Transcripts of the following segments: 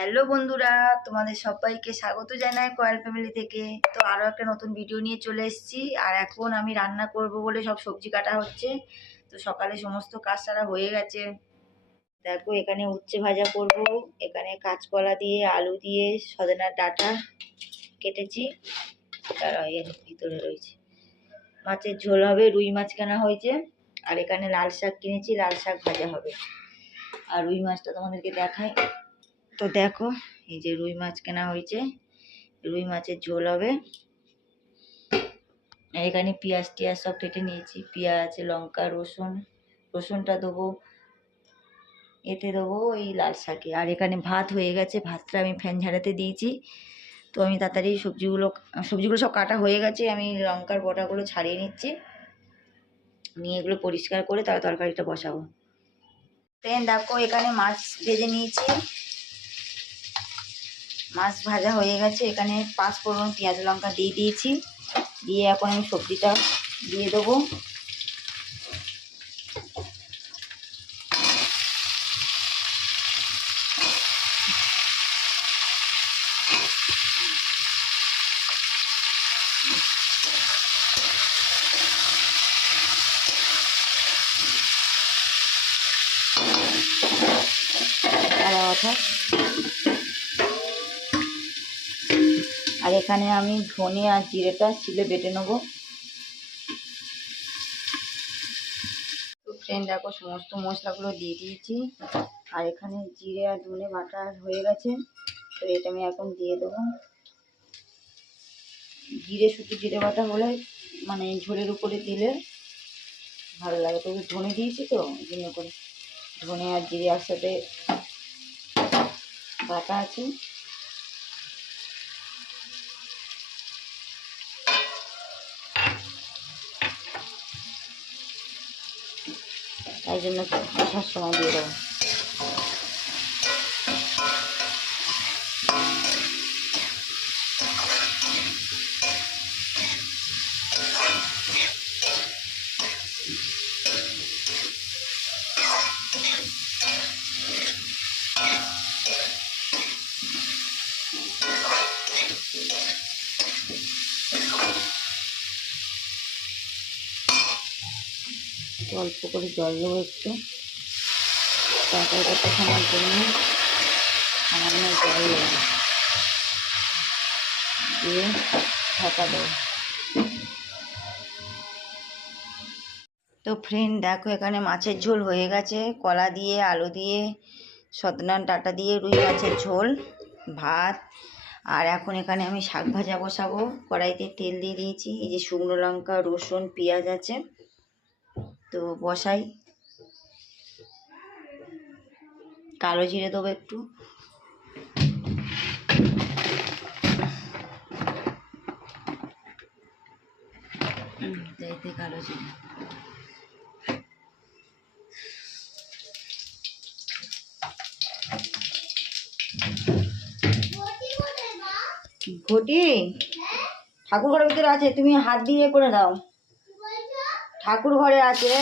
Hello বন্ধুরা, তোমাদের সবাইকে স্বাগত জানাই কয়েল ফ্যামিলি থেকে। তো আরও একটা নতুন ভিডিও নিয়ে চলে এসেছি। আর এখন আমি রান্না করব বলে সব সবজি কাটা হচ্ছে। তো সকালে সমস্ত কাজ সারা হয়ে গেছে। দেখো, এখানে উচ্ছে ভাজা করব। এখানে কাঁচকলা দিয়ে, আলু দিয়ে, সজনার ডাঁটা কেটেছি। আর এর ভিতরে রয়েছে। মাছের ঝোল হবে, রুই মাছ কেনা হয়েছে। আর এখানে লাল শাক কিনেছি, লাল শাক ভাজা হবে। আর রুই মাছটা তোমাদেরকে দেখায় তো দেখো, এই যে রুই মাছ কেনা হয়েছে। রুই মাছের ঝোল হবে। এখানে পেঁয়াজ টিয়াজ সব কেটে নিয়েছি। পেঁয়াজ, লঙ্কা, রসুন। রসুনটা দেবো, এতে দেবো এই লাল শাকে। আর এখানে ভাত হয়ে গেছে। ভাতটা আমি ফ্যান ঝাড়াতে দিয়েছি। তো আমি তাড়াতাড়ি সবজিগুলো সবজিগুলো সব কাটা হয়ে গেছে। আমি লঙ্কার বটাগুলো ছাড়িয়ে নিচ্ছি। নিয়ে এগুলো পরিষ্কার করে তার তরকারিটা বসাবো। দেখো, এখানে মাছ ভেজে নিয়েছি। মাছ ভাজা হয়ে গেছে। এখানে পাঁচ ফোড়ন পেঁয়াজ লঙ্কা দিয়ে দিয়েছি। দিয়ে এখন আমি সবজিটা দিয়ে দেবো। বাটা এখানে আমি ধনে আর জিরেটা শিলে বেটে নেব। ফ্রেন্ড দেখো সমস্ত মশলাগুলো দিয়ে দিয়েছি। আর এখানে জিরে আর ধনে বাটা হয়ে গেছে। তো এটা আমি এখন দিয়ে দেবো। জিরে, শুধু জিরে বাটা হলে মানে ঝোলের উপরে দিলে ভালো লাগে। তো ধনে দিয়েছি তো করে ধনে আর জিরে একসাথে বাটা আছে। তাই জন্য কষার সময় দিয়ে দেবো অল্প করে জল দেবো একটু। তরকারিটা কষানোর জন্য সামান্য জল দেবো। দিয়ে ঢাকা দেবো। তো ফ্রেন্ড দেখো এখানে মাছের ঝোল হয়ে গেছে। কলা দিয়ে, আলু দিয়ে সতনার ডাটা দিয়ে রুই মাছের ঝোল, ভাত। আর এখন এখানে আমি শাক ভাজা বসাবো। কড়াইতে তেল দিয়ে দিয়েছি। এই যে শুকনো লঙ্কা, রসুন, পেঁয়াজ আছে। তো বসাই। কালো জিরে দেবো একটু। কালো জিরে। ঘটি? ঠাকুর ঘরের ভিতরে আছে, তুমি হাত দিয়ে করে দাও। ঠাকুর ঘরে আছে।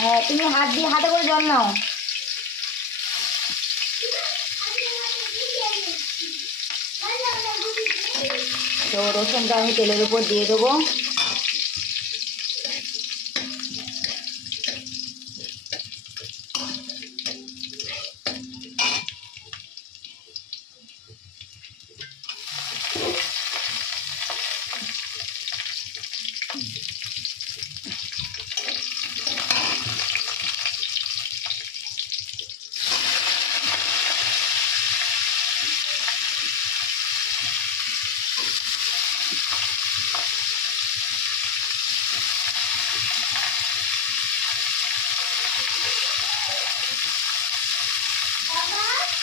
হ্যাঁ তুমি হাত দিয়ে হাতে করে জল নাও। তো রসুনটা আমি তেলের উপর দিয়ে দেবো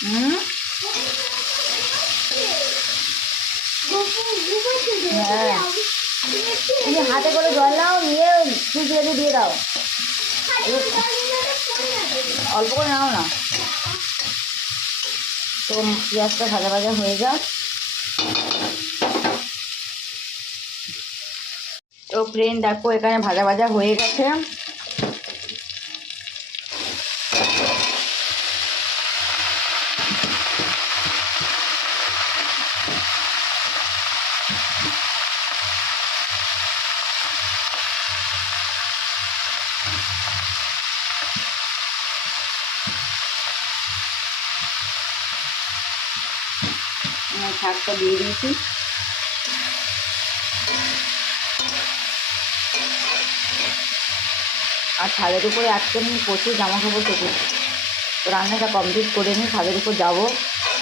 হুম হ্যাঁ তুমি হাতে করে জল নাও, নিয়ে সুইচ রেখে দিয়ে দাও। অল্প করে নাও না। তো পেঁয়াজটা ভাজা ভাজা হয়ে যাক। তো ফ্রেন্ড দেখো এখানে ভাজা ভাজা হয়ে গেছে এখানে শাকটা দিয়ে দিয়েছি। আর ছাদের উপরে আজকে আমি প্রচুর জামা কাপড় কেটেছি। তো রান্নাটা কমপ্লিট করে নিই, ছাদের উপর যাব।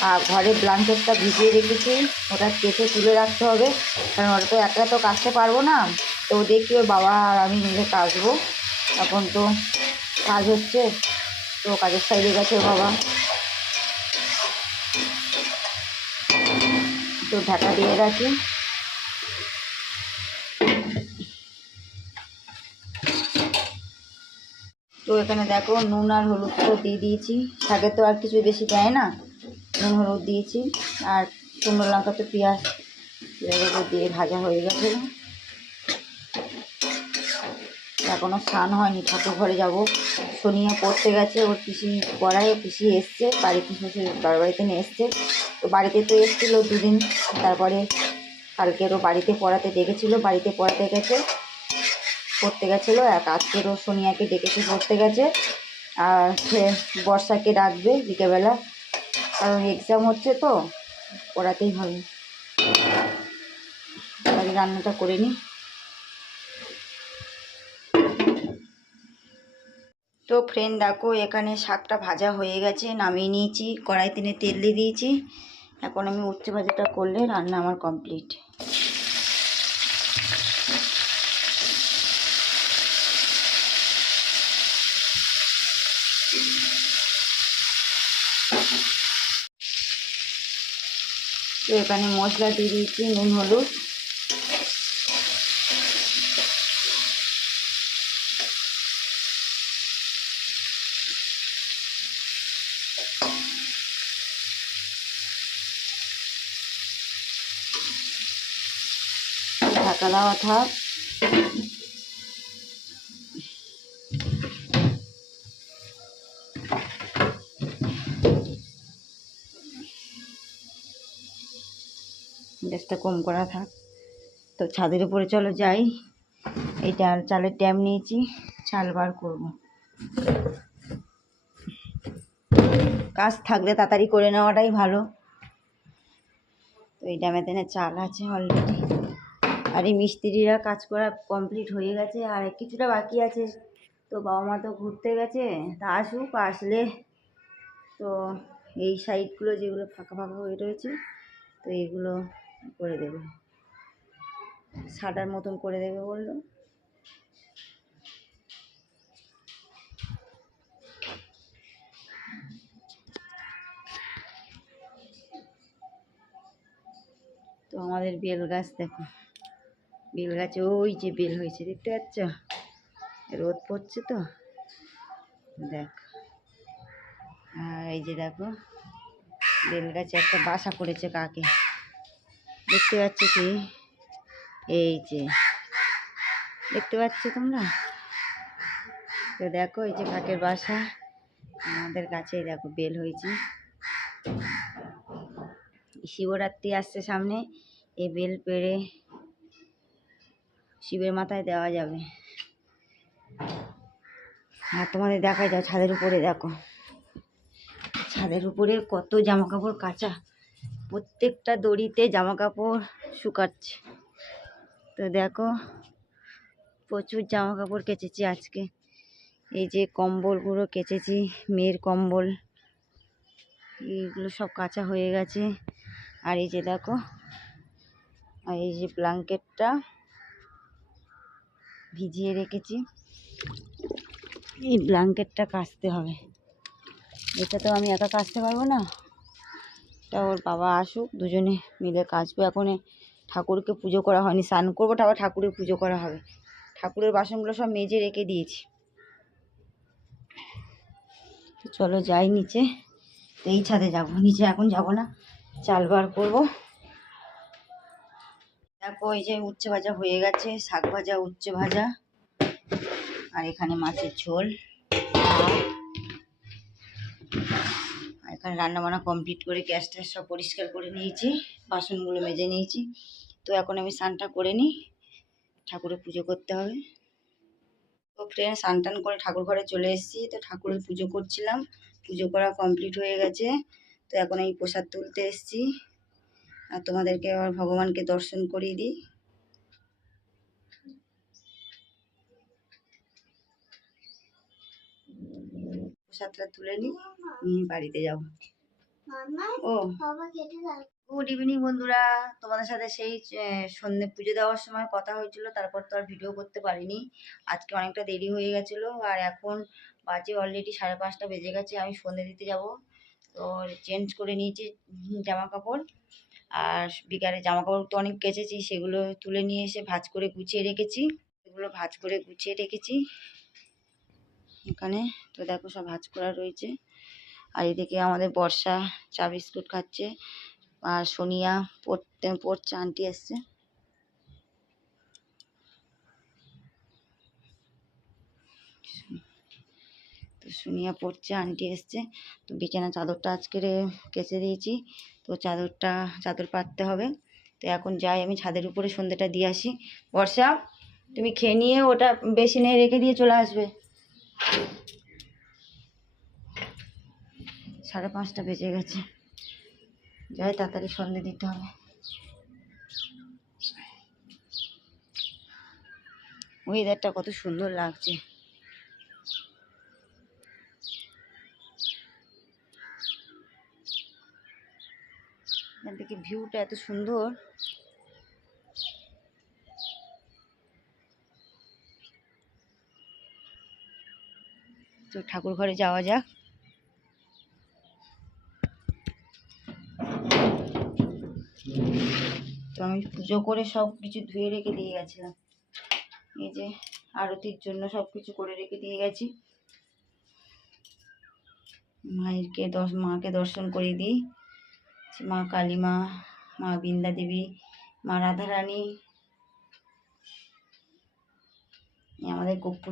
আর ঘরে ব্ল্যাঙ্কেটটা ভিজিয়ে রেখেছি, ওটা কেটে তুলে রাখতে হবে, কারণ ওটা তো একা তো কাচতে পারব না। তো দেখি ওর বাবা আর আমি মিলে কাচবো এখন তো কাজ হচ্ছে, তো কাজের সাইডে গেছে বাবা। তো ঢাকা দিয়ে রাখি। তো এখানে দেখো নুন আর হলুদ তো দিয়ে দিয়েছি। শাকে তো আর কিছু বেশি দেয় না। নুন, হলুদ দিয়েছি। আর কুমড়ো লঙ্কা তো পেঁয়াজ দিয়ে ভাজা হয়ে গেছে। এখনও স্নান হয়নি ঠাকুর ঘরে যাব। সোনিয়া পড়তে গেছে, ওর পিসি পড়ায়, পিসি এসছে বাড়িতে শ্বশুর বাবার বাড়িতে নিয়ে এসছে। তো বাড়িতে তো এসেছিল দুদিন, তারপরে কালকেরও বাড়িতে পড়াতে ডেকেছিলো, বাড়িতে পড়াতে গেছে, পড়তে গেছিল, এক আজকেরও সোনিয়াকে ডেকেছে, পড়তে গেছে। আর সে বর্ষাকে ডাকবে বিকেলবেলা, কারণ এক্সাম হচ্ছে তো, পড়াতেই হবে। রান্নাটা করে নিই তো ফ্রেন্ড দেখো, এখানে শাকটা ভাজা হয়ে গেছে, নামিয়ে নিয়েছি। কড়াই তিনে তেল দিয়ে দিয়েছি। এখন আমি উচ্ছে ভাজাটা করলে রান্না আমার কমপ্লিট তো এখানে মশলা দিয়ে দিয়েছি, নুন, হলুদ। ঢাকা দেওয়া থাক গ্যাসটা কম করা থাক। তো ছাদের উপরে চলো যাই। এইটা চালের ট্যাম নিয়েছি চাল বার করব। কাজ থাকলে তাড়াতাড়ি করে নেওয়াটাই ভালো। তো এই ড্যামেতে না চাল আছে অলরেডি আর এই মিস্ত্রিরা কাজ করা কমপ্লিট হয়ে গেছে, আর কিছুটা বাকি আছে। তো বাবা মা তো ঘুরতে গেছে, তা আসুক, আসলে তো এই সাইডগুলো যেগুলো ফাঁকা ফাঁকা হয়ে রয়েছে, তো এগুলো করে দেবে। সাদার মতন করে দেবে বলল। তো আমাদের বেল গাছ দেখো। বেল গাছে ওই যে বেল হয়েছে, দেখতে পাচ্ছ? রোদ পড়ছে তো? দেখ। এই যে দেখো, বেল গাছে একটা বাসা করেছে কাকে? দেখতে পাচ্ছ কি? এই যে। দেখতে পাচ্ছ তোমরা? তো দেখো, এই যে কাকের বাসা। আমাদের গাছেই দেখো বেল হয়েছে। শিবরাত্রি আসছে সামনে এ বেল পেড়ে শিবের মাথায় দেওয়া যাবে। আর তোমাদের দেখাই, যাও ছাদের উপরে দেখো। ছাদের উপরে কত জামা কাপড় কাঁচা। প্রত্যেকটা দড়িতে জামা কাপড় শুকাচ্ছে। তো দেখো, প্রচুর জামা কাপড় কেচেছি আজকে। এই যে কম্বলগুলো কেচেছি, মেয়ের কম্বল, এইগুলো সব কাঁচা হয়ে গেছে। আর এই যে দেখো, আর এই যে ব্ল্যাঙ্কেটটা ভিজিয়ে রেখেছি। এই ব্ল্যাঙ্কেটটা কাচতে হবে। এটা তো আমি একা কাচতে পারব না। তা ওর বাবা আসুক, দুজনে মিলে কাচবো। এখন ঠাকুরকে পুজো করা হয়নি, স্নান করব, তারপর ঠাকুরের পুজো করা হবে। ঠাকুরের বাসনগুলো সব মেজে রেখে দিয়েছি। চলো যাই নিচে। এই ছাদে যাব। নিচে এখন যাব না, চাল বার করব। দেখো, এই যে উচ্ছে ভাজা হয়ে গেছে, শাক ভাজা, উচ্ছে ভাজা। আর এখানে মাছের ঝোল। এখানে রান্না বান্না কমপ্লিট করে গ্যাস ট্যাস সব পরিষ্কার করে নিয়েছি, বাসনগুলো মেজে নিয়েছি। তো এখন আমি স্নানটা করে নিই, ঠাকুরের পুজো করতে হবে। তো ফ্রেন্ড স্নান টান করে ঠাকুর ঘরে চলে এসেছি। তো ঠাকুরের পুজো করছিলাম, পুজো করা কমপ্লিট হয়ে গেছে। তো এখন এই প্রসাদ তুলতে এসেছি। তোমাদেরকে আবার ভগবানকে দর্শন করিয়ে দিই। প্রসাদটা তুলে নিই নিয়ে বাড়িতে যাব। ও। গুড ইভিনিং বন্ধুরা। তোমাদের সাথে সেই আহ, সন্ধে পুজো দেওয়ার সময় কথা হয়েছিল তারপর তো আর ভিডিও করতে পারিনি। আজকে অনেকটা দেরি হয়ে গেছিল আর এখন বাজে অলরেডি সাড়ে পাঁচটা বেজে গেছে আমি সন্ধে দিতে যাব। তো চেঞ্জ করে নিয়েছি জামা কাপড় আর বিকালে জামা কাপড় তো অনেক কেচেছি, সেগুলো তুলে নিয়ে এসে ভাঁজ করে গুছিয়ে রেখেছি। এগুলো ভাঁজ করে গুছিয়ে রেখেছি। এখানে তো দেখো সব ভাঁজ করা রয়েছে। আর এদিকে আমাদের বর্ষা চা বিস্কুট খাচ্ছে। আর সোনিয়া পড়তে, পড়ছে, আন্টি এসছে। তো সোনিয়া পড়ছে, আন্টি এসছে। তো বিছানা চাদরটা আজকে কেচে দিয়েছি। তো চাদরটা, চাদর পাততে হবে। তো এখন যাই, আমি ছাদের উপরে সন্ধ্যেটা দিয়ে আসি। বর্ষা, তুমি খেয়ে নিয়ে ওটা বেসিনে রেখে দিয়ে চলে আসবে। সাড়ে পাঁচটা বেজে গেছে। যাই, তাড়াতাড়ি সন্ধে দিতে হবে। ওয়েদারটা কত সুন্দর লাগছে। এখান থেকে ভিউটা এত সুন্দর। তো ঠাকুর ঘরে যাওয়া যাক। তো আমি পুজো করে সব কিছু ধুয়ে রেখে দিয়ে গেছিলাম। এই যে আরতির জন্য সব কিছু করে রেখে দিয়ে গেছি। মায়েরকে দশ, মাকে দর্শন করে দিই। মা কালী মা বৃন্দা দেবী মা রাধারানী আমাদের গপ্পু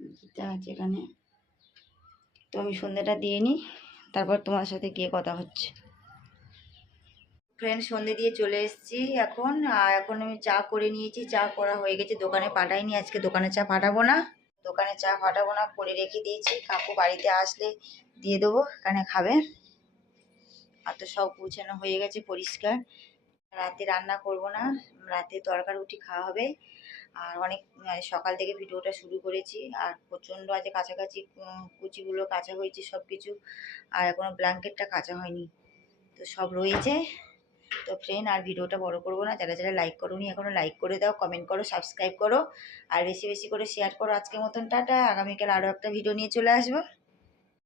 গীতা আছে এখানে। তো আমি সন্ধ্যাটা দিয়ে নিই, তারপর তোমার সাথে গিয়ে কথা হচ্ছে। ফ্রেন্ড সন্ধে দিয়ে চলে এসেছি এখন। আর এখন আমি চা করে নিয়েছি, চা করা হয়ে গেছে। দোকানে পাঠাইনি, আজকে দোকানে চা পাঠাবো না। দোকানে চা পাঠাবো না, করে রেখে দিয়েছি। কাকু বাড়িতে আসলে দিয়ে দেবো, এখানে খাবে। আর তো সব গুছানো হয়ে গেছে পরিষ্কার। রাতে রান্না করব না, রাতে তরকার রুটি খাওয়া হবে। আর অনেক মানে সকাল থেকে ভিডিওটা শুরু করেছি। আর প্রচণ্ড আজকে কাছাকাছি কুচিগুলো কাঁচা হয়েছে সব কিছু আর এখনও ব্ল্যাঙ্কেটটা কাঁচা হয়নি। তো সব রয়েছে। তো ফ্রেন্ড আর ভিডিওটা বড় করব না। যারা যারা লাইক করো নি এখনও লাইক করে দাও কমেন্ট করো সাবস্ক্রাইব করো। আর বেশি বেশি করে শেয়ার করো আজকের মতন। টাটা, আগামীকাল আরও একটা ভিডিও নিয়ে চলে আসব।